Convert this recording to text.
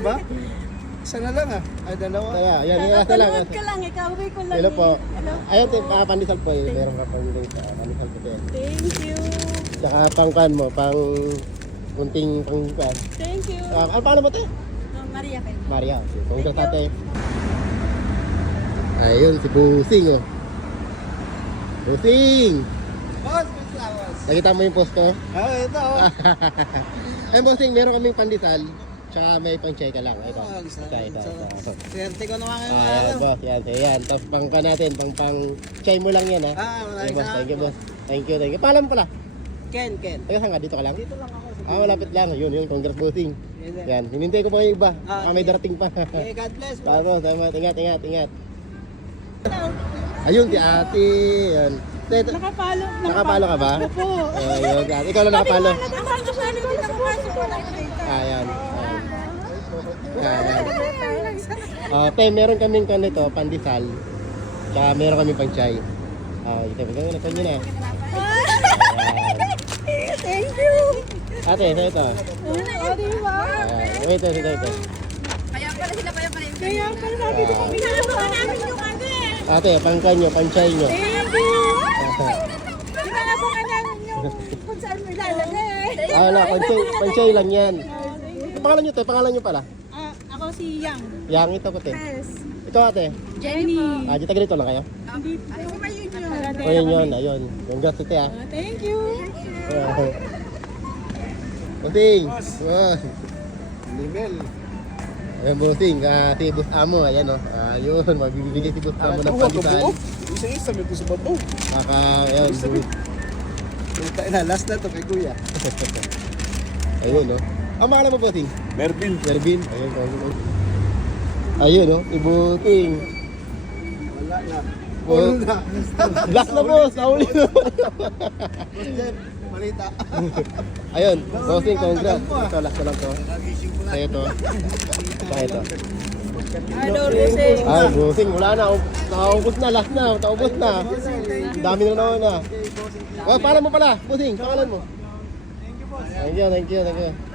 ba? Isa na lang ah. Ay, dalawa. Tara, yan, yan, isa lang. Napanood ka lang, ikaw ko lang. Hello po. Hello. Ayun, pandesal po. Meron ka pang pandesal po. Thank you. Tsaka pangkan mo, pang kunting pangkan. Thank you. Ano pangalan mo, te? Maria kayo. Maria. Congrats, ate. Ayun, si Busing, oh. Busing! Boss, may flowers. Nakita mo yung post ko? Ito oh. Ayun, Busing, meron kaming pandesal. Tsaka may pang-check ka lang. Ito. Ito. Swerte ko naman ngayon. Ayan, boss. Yan, yan. Tapos pang natin, pang-chay mo lang yan, ha? Maraming boss. Thank you, boss. salamat. Thank you. Paalam mo pala. Ken. Taga saan ka? Dito ka lang? Dito lang ako. Malapit lang. Yun. Congrats, Busing. Yes, sir. Yan. Hinintay ko pa yung iba. Ah, May darating pa. Okay, God bless. Tapos, ingat. Ayun, si ate. Yan. Nakapalo ka ba? Opo. Ayun, ate. Ikaw lang nakapalo. Ayan. Ayan. Te, meron kaming kanito, pandesal. Tsaka meron kaming pang-chai. Ito, maganda na nyo na. Ayan. Thank you. Ate, ito. Diba? Ayan. Ito. Kaya pala sabi ko, pinagawa namin yung ano eh. Ate, pangkan nyo, pang-chai nyo. Thank you. Pinagawa namin yung kung saan mo ilalagay. Wala, pang-chai lang yan. Pangalan nyo, te, pangalan nyo pala. Ako si Yang. Yang ito ko, te. Yes. Ikaw, ate. Jenny. Dito ganito lang kayo? Ayun O, yun. Ayun. Congrats, ate, ah. Thank you. Busing. Wow. Level. Ayan, Busing. Si Bus Amo. Ayan, o. Ayun. Magbibigay si Bus Amo ng pandesal. Isa-isa may gusto babaw. Ayan. Last na to kay kuya. Ayun, o. Ang pangalan mo, Busing? Mervin. Mervin. Ayun, ayun, o. Ibuting. Wala na. Oh. na. Last na, boss. Nauli na. Malita. Ayun. Busing, congrats. Ito, last na lang to. Sa'yo to. Sa'yo to. Hello, Roseng. Ay, Busing. Wala na. Nakaubos na. Last na. Nakaubos na. Dami na naman na. Pangalan mo pala. Busing, pangalan mo. Thank you.